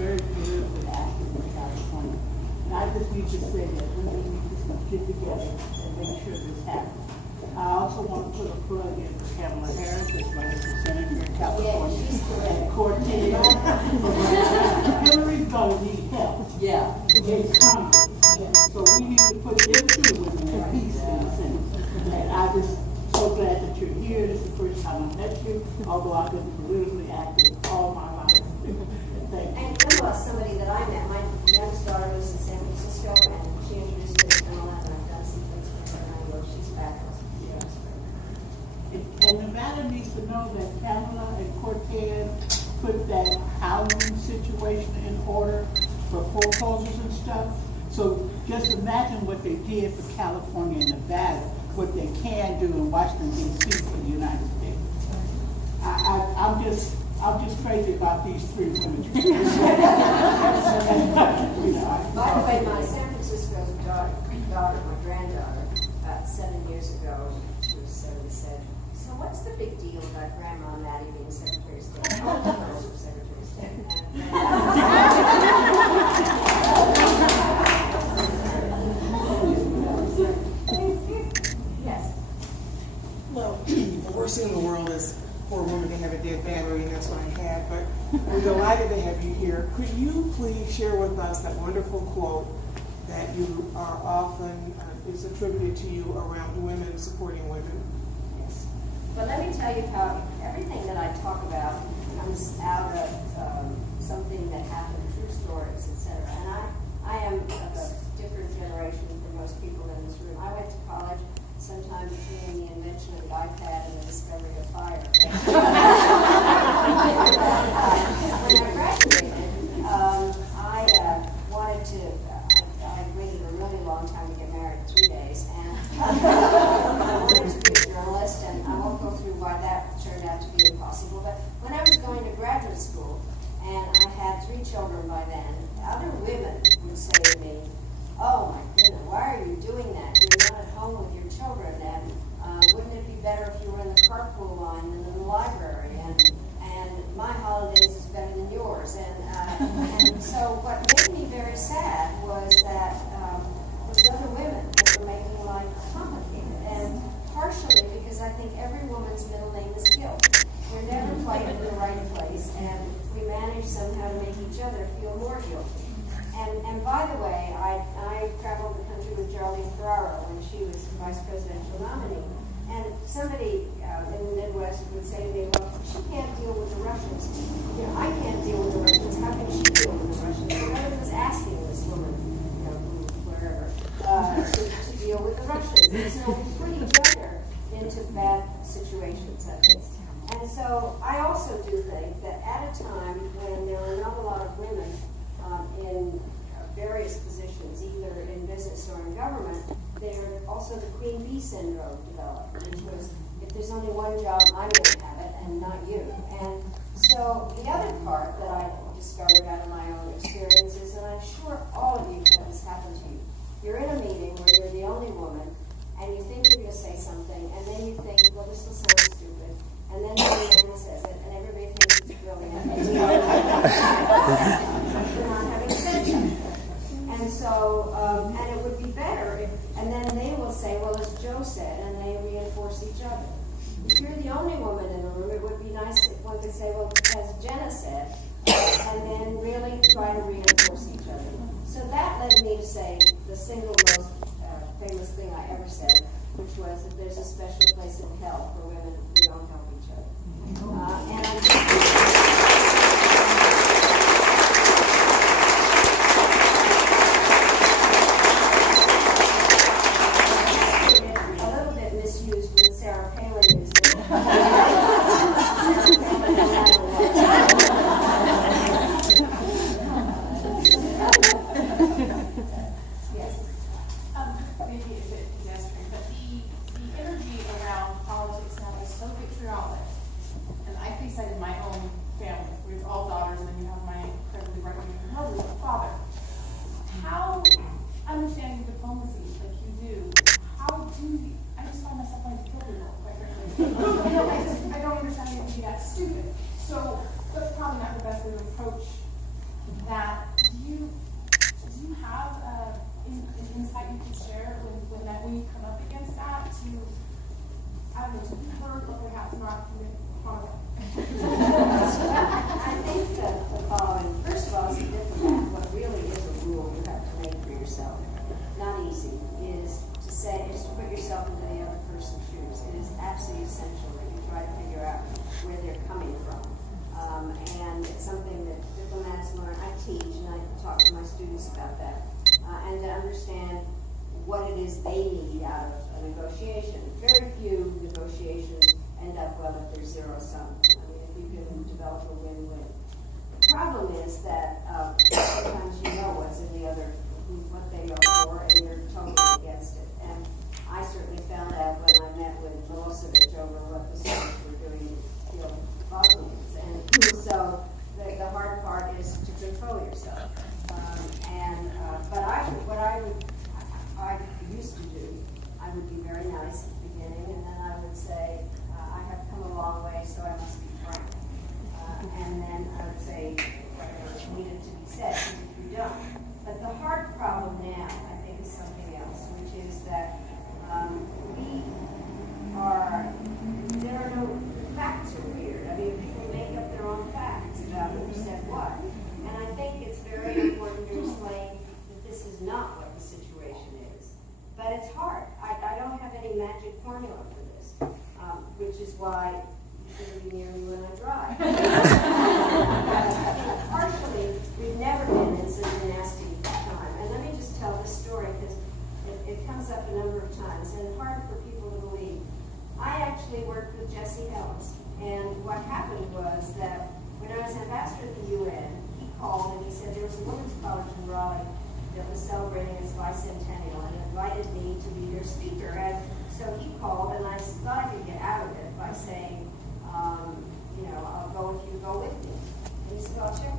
very politically active in California. And I just need to say that women need to get together and make sure this happens. I also want to put a plug in for Kamala Harris as vice president here in California. And Cortez. Hillary's going to need help. Yeah. In Congress. So we need to put them two women in peace in a sense. And I just so glad that you're here. This is the first time I met you, although I've been politically active all my life. Thank you. And Kamala is somebody that I met. My youngest daughter was in San Francisco, and she introduced me to Kamala, and I've done some things with her, and I know she's fabulous. And Nevada needs to know that Pamela and Cortez put that housing situation in order for foreclosures and stuff. So just imagine what they did for California and Nevada, what they can do in Washington, D.C. for the United States. I'm just crazy about these three women. By the way, my San Francisco daughter, my granddaughter, about 7 years ago, she was 7, said, "So what's the big deal about Grandma Maddie being Secretary of State?" All the girls were Secretary of State. Yes. Well, the worst thing in the world is for a woman to have a dead battery, and that's what I had. But we're delighted to have you here. Could you please share with us that wonderful quote that you are often is attributed to you around women supporting women? Yes. But let me tell you how everything that I talk about comes out of something that happened, true stories, etc. And I am of a different generation than most people in this room. I went to college sometime between the invention of the iPad and the discovery of fire. When I graduated, I waited a really long time to get married, 3 days, and I wanted to be a journalist, and I won't go through why that turned out to be impossible, but when I was going to graduate school, and I had 3 children by then, other women would say to me, "Oh my goodness, why are you doing that? You're not at home with your children, and wouldn't it be better if you were in the carpool line than in the library? And my holidays is better than yours." And so what made me very sad was that those other women that were making life complicated, and partially because I think every woman's middle name is guilt. We're never quite in the right place, and we manage somehow to make each other feel more guilty. And by the way, I traveled the country with Geraldine Ferraro when she was vice presidential nominee. And somebody in the Midwest would say to me, "Well, she can't deal with the Russians. You know, I can't deal with the Russians. How can she deal with the Russians?" And I was asking this woman, wherever, to deal with the Russians. And so we put each other into bad situations like this. And so I also do think that at a time when there are not a lot of women in various positions, either in business or in government, there also the Queen Bee syndrome developed, which was, if there's only one job, I'm going to have it, and not you. And so the other part that I discovered out of my own experiences, and I'm sure all of you have this happen to you. You're in a meeting where you're the only woman, and you think you're going to say something, and then you think, well, this will sound stupid. And then the man says it, and everybody thinks it's brilliant. For not having said something. And so, and it would be better if, and then they will say, well, as Joe said, and they reinforce each other. If you're the only woman in the room, it would be nice if one could say, well, as Jenna said, and then really try to reinforce each other. So that led me to say the single most famous thing I ever said, which was that there's a special place in hell for women who don't help each other. And a little bit misused when Sarah Palin used it. Yes. Maybe a bit pedestrian, but the energy around politics now is so vitriolic. And I face that in my own family. We have all daughters, and then you have my incredibly right-wing husband, father. How, understanding diplomacy like you do, I just find myself like a killer, quite frankly. I don't understand it to be that stupid. So that's probably not the best way to approach that, do you have an insight you could share when you come up against that to, I don't know, to be heard, but perhaps not commit homicide? I think that the following, first of all, as a diplomat, what really is a rule you have to make for yourself, not easy, is to put yourself into the other person's shoes. It is absolutely essential that you try to figure out where they're coming from. And it's something that diplomats learn. I teach and I talk to my students about that. And to understand what it is they need out of a negotiation. Very few negotiations end up well if they're zero-sum. I mean, if you can develop a win-win. The problem is that sometimes you know what's in the other, what they are for, and you're totally against it. And I certainly found out when I met with Milosevic over what the Soviets were doing to kill Bosnians. And so the hard part is to control yourself. But I used to do, I would be very nice at the beginning, and then I would say, I have come a long way, so I must be frank. And then I would say whatever needed to be said needed to be done. But the hard problem now, I think, is something else, which is that there are no facts are weird. I mean, people make up their own facts about who said what. And I think it's very important to explain that this is not what the situation is. But it's hard. I don't have any magic formula for this, which is why you shouldn't be near me when I drive. Partially, we've never been in such a nasty time. And let me just tell this story because it comes up a number of times and it's hard for people to believe. I actually worked with Jesse Helms, and what happened was that when I was ambassador at the UN, he called and he said there was a women's college in Raleigh that was celebrating its bicentennial and invited me to be their speaker. And so he called, and I thought I could get out of it by saying, I'll go if you go with me. And he said, I'll check my